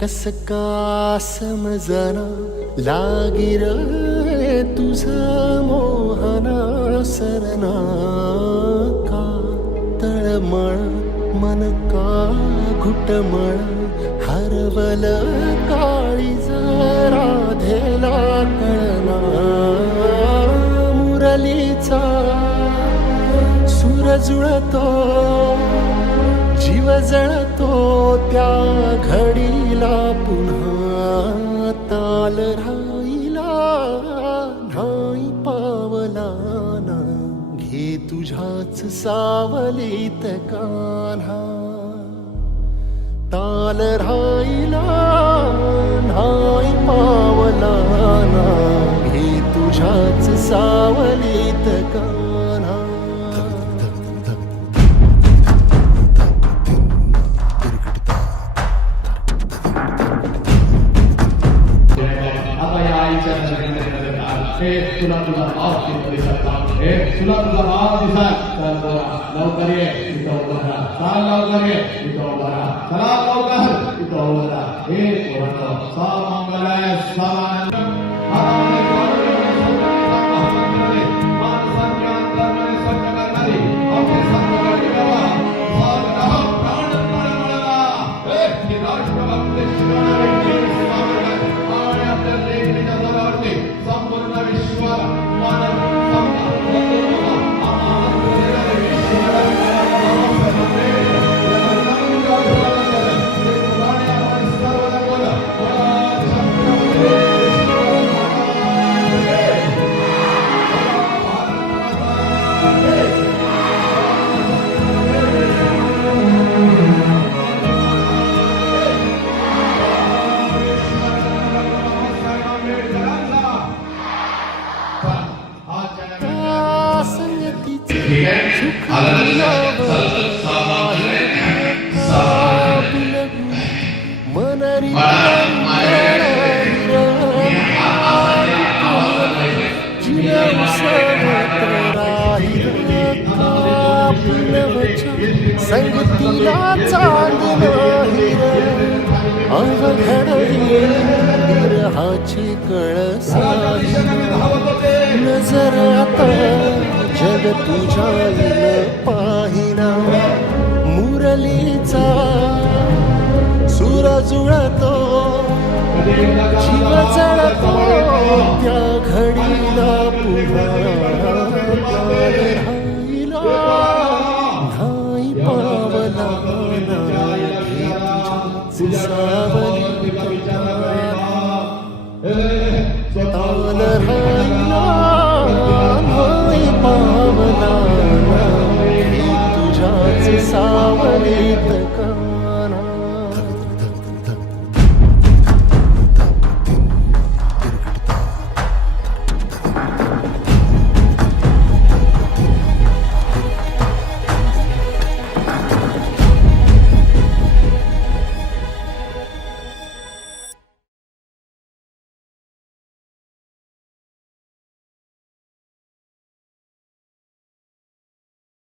कस का समजना लागिर तुझा मोहना सरना का तळमळ मन का घुटमळ हरवल काळीज राधेला कळना मुरलीचा सूर जुळतो जीव जळतो त्या घडीला पुन्हा ताल राहिला नाही पावला ना घे तुझ्याच सावलीत कान्हा ताल राहिला नाही पावला ना घे तुझ्याच सावलीत कान्हा तुला तुला माफ तुला तुला माफ दिसत लवकर ये इथं उभा राहा चाल लवकर ये इथं उभा राहा चला लवकर इथं उभा राहा हे पोरांनो सामंगलाय संगतीला चांद विरहाची कळसाई नजर आता जग तुझ्या पाहिना मुरलीचा सूर जुळतो जीव जळतो त्या